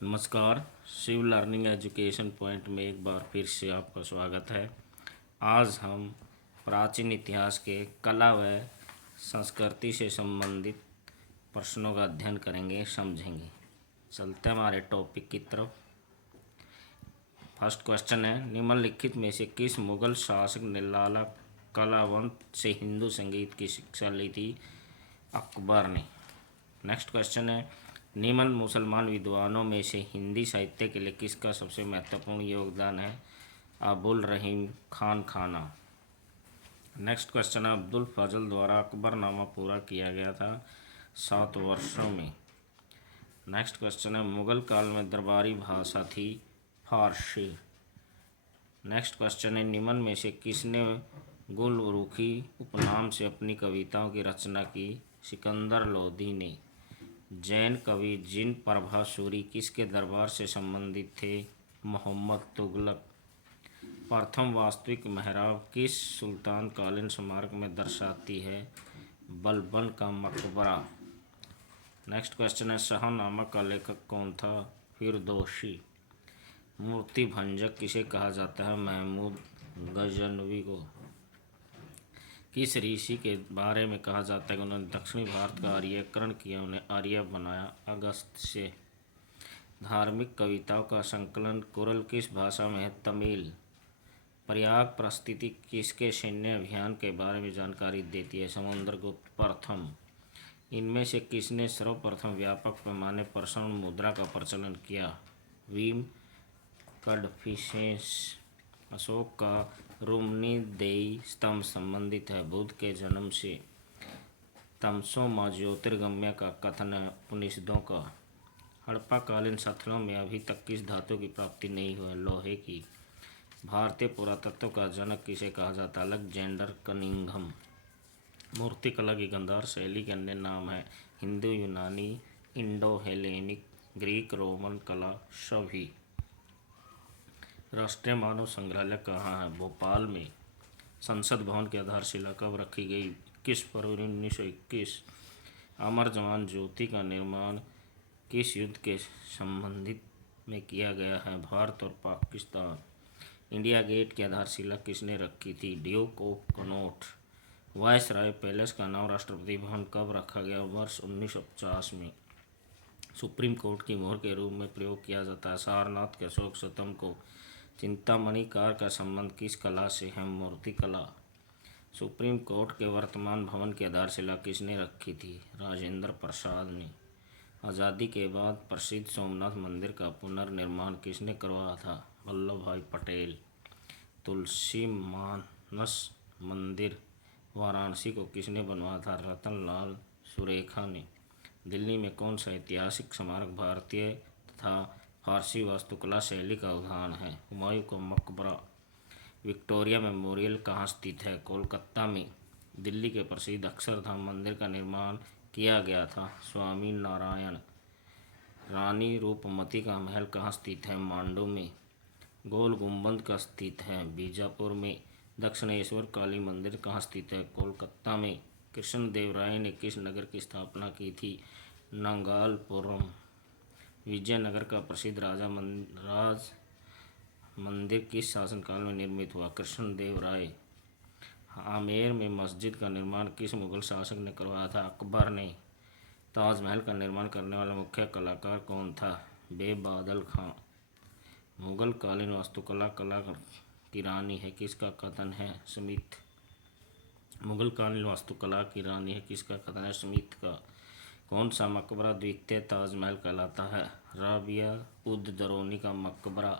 नमस्कार। Shiv learning education point में एक बार फिर से आपका स्वागत है। आज हम प्राचीन इतिहास के कला व संस्कृति से संबंधित प्रश्नों का अध्ययन करेंगे, समझेंगे। चलते हैं हमारे टॉपिक की तरफ। फर्स्ट क्वेश्चन है, निम्नलिखित में से किस मुगल शासक ने लाला कलावंत से हिंदू संगीत की शिक्षा ली थी? अकबर ने। नेक्स्ट क्वेश्चन है, निम्न मुसलमान विद्वानों में से हिंदी साहित्य के लिए किसका सबसे महत्वपूर्ण योगदान है? अबुल रहीम खान खाना। नेक्स्ट क्वेश्चन है, अब्दुल फजल द्वारा अकबरनामा पूरा किया गया था 7 वर्षों में। नेक्स्ट क्वेश्चन है, मुगल काल में दरबारी भाषा थी फारसी। नेक्स्ट क्वेश्चन है, निम्न में से किसने गुलरुखी उपनाम से अपनी कविताओं की रचना की? सिकंदर लोदी ने। जैन कवि जिन प्रभासूरी किसके दरबार से संबंधित थे? मोहम्मद तुगलक। प्रथम वास्तविक मेहराब किस सुल्तान कालीन स्मारक में दर्शाती है? बलबन का मकबरा। नेक्स्ट क्वेश्चन है, शाहनामा का लेखक कौन था? फिरदौसी। मूर्ति भंजक किसे कहा जाता है? महमूद गजनवी को। किस ऋषि के बारे में कहा जाता है कि उन्होंने दक्षिणी भारत का आर्यीकरण किया, उन्हें आर्य बनाया? अगस्त्य। धार्मिक कविताओं का संकलन कुरल किस भाषा में है? तमिल। प्रयाग प्रस्थिति किसके सैन्य अभियान के बारे में जानकारी देती है? समुद्रगुप्त प्रथम। इनमें से किसने सर्वप्रथम व्यापक पैमाने पर स्वर्ण मुद्रा का प्रचलन किया? वीम कडफिसेंस। अशोक का रुम्नीदेई स्तंभ संबंधित है बुद्ध के जन्म से। तमसो माँ ज्योतिर्गम्य का कथन है उपनिषदों का। हड़प्पाकालीन स्थलों में अभी तक किस धातु की प्राप्ति नहीं हुई? लोहे की। भारतीय पुरातत्व का जनक किसे कहा जाता है? Alexander Cunningham. मूर्तिकला की गांधार शैली के अन्य नाम हैं हिंदू, यूनानी, इंडो हेलेनिक, ग्रीक, रोमन कला, सभी। राष्ट्रीय मानव संग्रहालय कहाँ है? भोपाल में। संसद भवन की आधारशिला कब रखी गई? 21 फरवरी 1921। अमर जवान ज्योति का निर्माण किस युद्ध के संबंधित में किया गया है? भारत और पाकिस्तान। इंडिया गेट की आधारशिला किसने रखी थी? Duke of Connaught. Viceroy palace का नाम राष्ट्रपति भवन कब रखा गया? वर्ष 1950 में। सुप्रीम कोर्ट की मोहर के रूप में प्रयोग किया जाता है सारनाथ के अशोक स्तंभ को। चिंतामणि कार का संबंध किस कला से है? मूर्ति कला। सुप्रीम कोर्ट के वर्तमान भवन की आधारशिला किसने रखी थी? राजेंद्र प्रसाद ने। आज़ादी के बाद प्रसिद्ध सोमनाथ मंदिर का पुनर्निर्माण किसने करवाया था? वल्लभ भाई पटेल। तुलसी मानस मंदिर वाराणसी को किसने बनवाया था? रतनलाल सुरेखा ने। दिल्ली में कौन सा ऐतिहासिक स्मारक भारतीय तथा फारसी वास्तुकला शैली का उदाहरण है? हुमायूं का मकबरा। विक्टोरिया मेमोरियल कहाँ स्थित है? कोलकाता में। दिल्ली के प्रसिद्ध अक्षरधाम मंदिर का निर्माण किया गया था स्वामी नारायण। रानी रूपमती का महल कहाँ स्थित है? मांडू में। गोल गुंबद का स्थित है बीजापुर में। दक्षिणेश्वर काली मंदिर कहाँ स्थित है? कोलकाता में। कृष्णदेवराय ने किस नगर की स्थापना की थी? नंगालपुरम। विजयनगर का प्रसिद्ध राज मंदिर किस शासनकाल में निर्मित हुआ? कृष्णदेवराय। आमेर में मस्जिद का निर्माण किस मुगल शासक ने करवाया था? अकबर ने। ताजमहल का निर्माण करने वाला मुख्य कलाकार कौन था? बेबादल खां। मुगल कालीन वास्तुकला कला की रानी है किसका कथन है? स्मिथ। मुगल कालीन वास्तुकला की रानी है किसका कथन है? स्मिथ का। कौन सा मकबरा द्वितीय ताजमहल कहलाता है? राबिया उद दरौनी का मकबरा।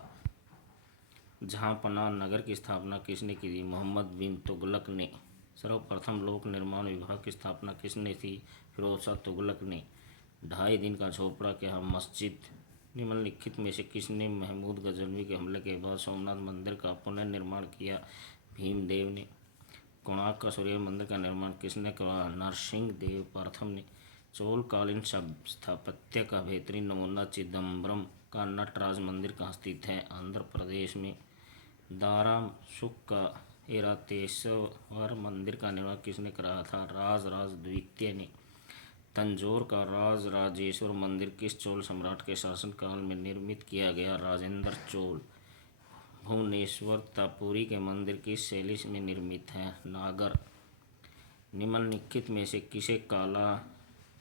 जहांपनाह नगर की स्थापना किसने की थी? मोहम्मद बिन तुगलक ने। सर्वप्रथम लोक निर्माण विभाग की स्थापना किसने की? फिरोज शाह तुगलक ने। 2.5 दिन का झोपड़ा के यहाँ मस्जिद। निम्नलिखित में से किसने महमूद गजनवी के हमले के बाद सोमनाथ मंदिर का पुनर्निर्माण किया? भीमदेव ने। कोणार्क का सूर्य मंदिर का निर्माण किसने करवाया? नरसिंह देव प्रथम ने। चोलकालीन स्थापत्य का बेहतरीन नमूना चिदम्बरम का नटराज मंदिर कहाँ स्थित है? आंध्र प्रदेश में। दारा सुख का ऐरावतेश्वर मंदिर का निर्माण किसने कराया था? राजराज द्वितीय ने। तंजौर का राज राजेश्वर मंदिर किस चोल सम्राट के शासनकाल में निर्मित किया गया? राजेंद्र चोल। भुवनेश्वर तापुरी के मंदिर किस शैली में निर्मित हैं? नागर। निम्नलिखित में से किसे काला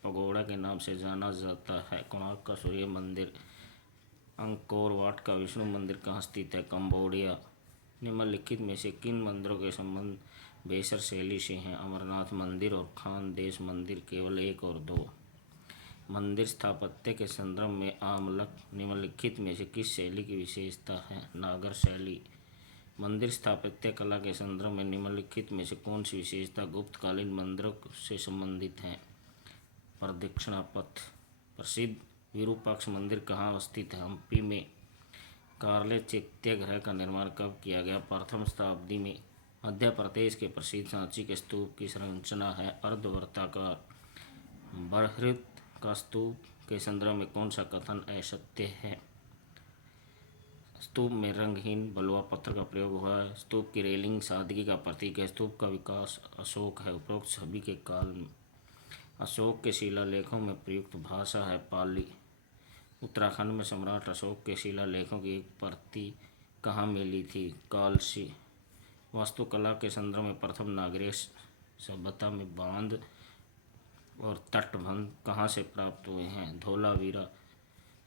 पगोड़ा के नाम से जाना जाता है? कोणार्क का सूर्य मंदिर। अंकोर वाट का विष्णु मंदिर कहाँ स्थित है? कंबोडिया। निम्नलिखित में से किन मंदिरों के संबंध बेसर शैली से हैं? अमरनाथ मंदिर और खानदेश मंदिर। केवल 1 और 2। मंदिर स्थापत्य के संदर्भ में आमलक निम्नलिखित में से किस शैली की विशेषता है? नागर शैली। मंदिर स्थापत्य कला के संदर्भ में निम्नलिखित में से कौन सी विशेषता गुप्तकालीन मंदिरों से संबंधित है? प्रदक्षिणा पथ। प्रसिद्ध विरूपाक्ष मंदिर कहाँ स्थित है? हम्पी में। कार्ले चैत्य का निर्माण कब किया गया? प्रथम शताब्दी में। मध्य प्रदेश के प्रसिद्ध सांची के स्तूप की संरचना है अर्धवर्ताकार। बृहद का स्तूप के संदर्भ में कौन सा कथन असत्य है? स्तूप में रंगहीन बलुआ पत्थर का प्रयोग हुआ है। स्तूप की रेलिंग सादगी का प्रतीक है। स्तूप का विकास अशोक है। उपरोक्त सभी के काल में अशोक के शिलालेखों में प्रयुक्त भाषा है पाली। उत्तराखंड में सम्राट अशोक के शिलालेखों की एक प्रति कहाँ मिली थी? कालसी। वास्तुकला के संदर्भ में प्रथम नागरिक सभ्यता में बांध और तटबंध कहाँ से प्राप्त हुए हैं? धोलावीरा।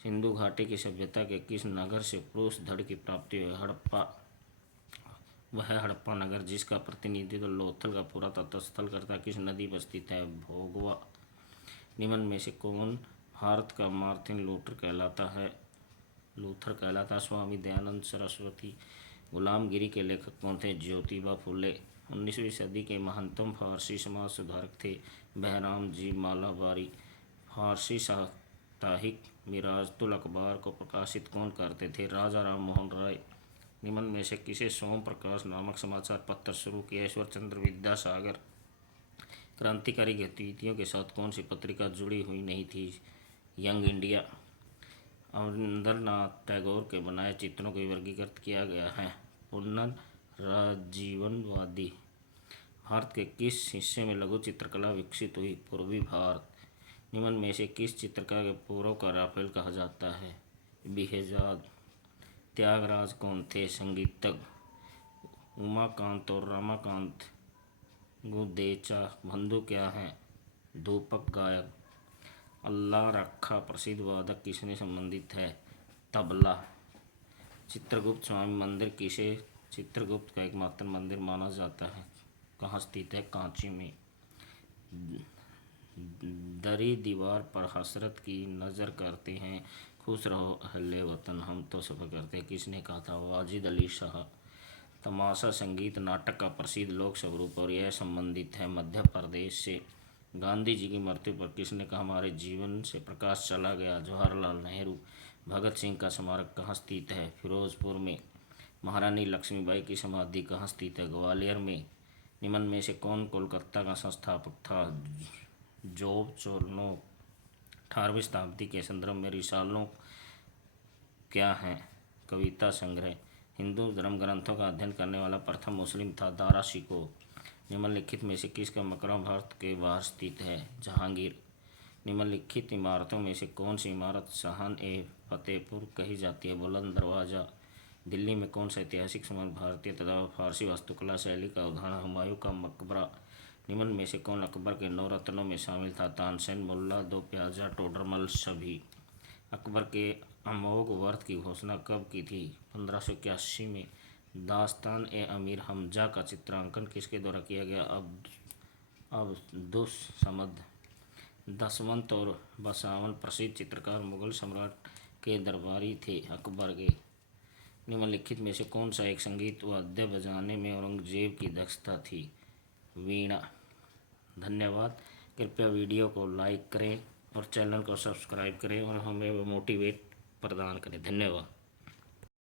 सिंधु घाटी की सभ्यता के किस नगर से पुरुष धड़ की प्राप्ति हुई? हड़प्पा। वह हड़प्पा नगर जिसका प्रतिनिधित्व लोथल का पुरातत्व स्थल करता किस नदी पर स्थित है? भोगवा। निम्न में से कौन भारत का मार्टिन लूथर कहलाता? स्वामी दयानंद सरस्वती। गुलामगिरी के लेखक कौन थे? ज्योतिबा फुले। 19वीं सदी के महानतम फारसी समाज सुधारक थे बहराम जी मालाबारी। फारसी साप्ताहिक मिराजुल अखबार को प्रकाशित कौन करते थे? राजा राम मोहन राय। निम्न में से किसे सोम प्रकाश नामक समाचार पत्र शुरू किया? ईश्वर चंद्र विद्यासागर। क्रांतिकारी गतिविधियों के साथ कौन सी पत्रिका जुड़ी हुई नहीं थी? Young India. अवनींद्रनाथ टैगोर के बनाए चित्रों को वर्गीकृत किया गया है पुनर्जीवनवादी। भारत के किस हिस्से में लघु चित्रकला विकसित हुई? पूर्वी भारत। निम्न में से किस चित्रकार के पूर्व का राफेल कहा जाता है? बेहजाद। त्यागराज कौन थे? संगीतज्ञ। उमाकांत और रमाकांत गुदेचा बंधु क्या हैं? धूपक गायक। अल्लाह रखा प्रसिद्ध वादक किसने संबंधित है? तबला। चित्रगुप्त स्वामी मंदिर किसे चित्रगुप्त का एकमात्र मंदिर माना जाता है? कहाँ स्थित है? कांची में। दरी दीवार पर हसरत की नज़र करते हैं, खुश रहो अहले वतन, हम तो सफ़र करते हैं किसने कहा था? वाजिद अली शाह। तमाशा संगीत नाटक का प्रसिद्ध लोक स्वरूप और यह संबंधित है मध्य प्रदेश से। गांधी जी की मृत्यु पर किसने कहा हमारे जीवन से प्रकाश चला गया? जवाहरलाल नेहरू। भगत सिंह का स्मारक कहाँ स्थित है? फिरोजपुर में। महारानी लक्ष्मीबाई की समाधि कहाँ स्थित है? ग्वालियर में। निम्न में से कौन कोलकाता का संस्थापक था? जॉब चोरनोक। 18वीं शताब्दी के संदर्भ में रिसालों क्या हैं? कविता संग्रह। हिंदू धर्म ग्रंथों का अध्ययन करने वाला प्रथम मुस्लिम था दारा शिकोह। निम्नलिखित में से किसका मकबरा भारत के बाहर स्थित है? जहांगीर। निम्नलिखित इमारतों में से कौन सी इमारत शाहन ए फतेहपुर कही जाती है? बुलंद दरवाज़ा। दिल्ली में कौन सा ऐतिहासिक स्मारक भारतीय तथा फारसी वास्तुकला शैली का उदाहरण? हुमायूं का मकबरा। निम्न में से कौन अकबर के 9 रत्नों में शामिल था? तानसेन, मुल्ला, दो प्याजा, टोडरमल सभी। अकबर के अमोघ वर्ष की घोषणा कब की थी? 1581 में। दास्तान ए अमीर हमजा का चित्रांकन किसके द्वारा किया गया? अब्दुस समद। दसवंत और बसावन प्रसिद्ध चित्रकार मुगल सम्राट के दरबारी थे अकबर के। निम्नलिखित में से कौन सा एक संगीत वाद्य बजाने में औरंगजेब की दक्षता थी? वीणा। धन्यवाद। कृपया वीडियो को लाइक करें और चैनल को सब्सक्राइब करें और हमें मोटिवेट प्रदान करें। धन्यवाद।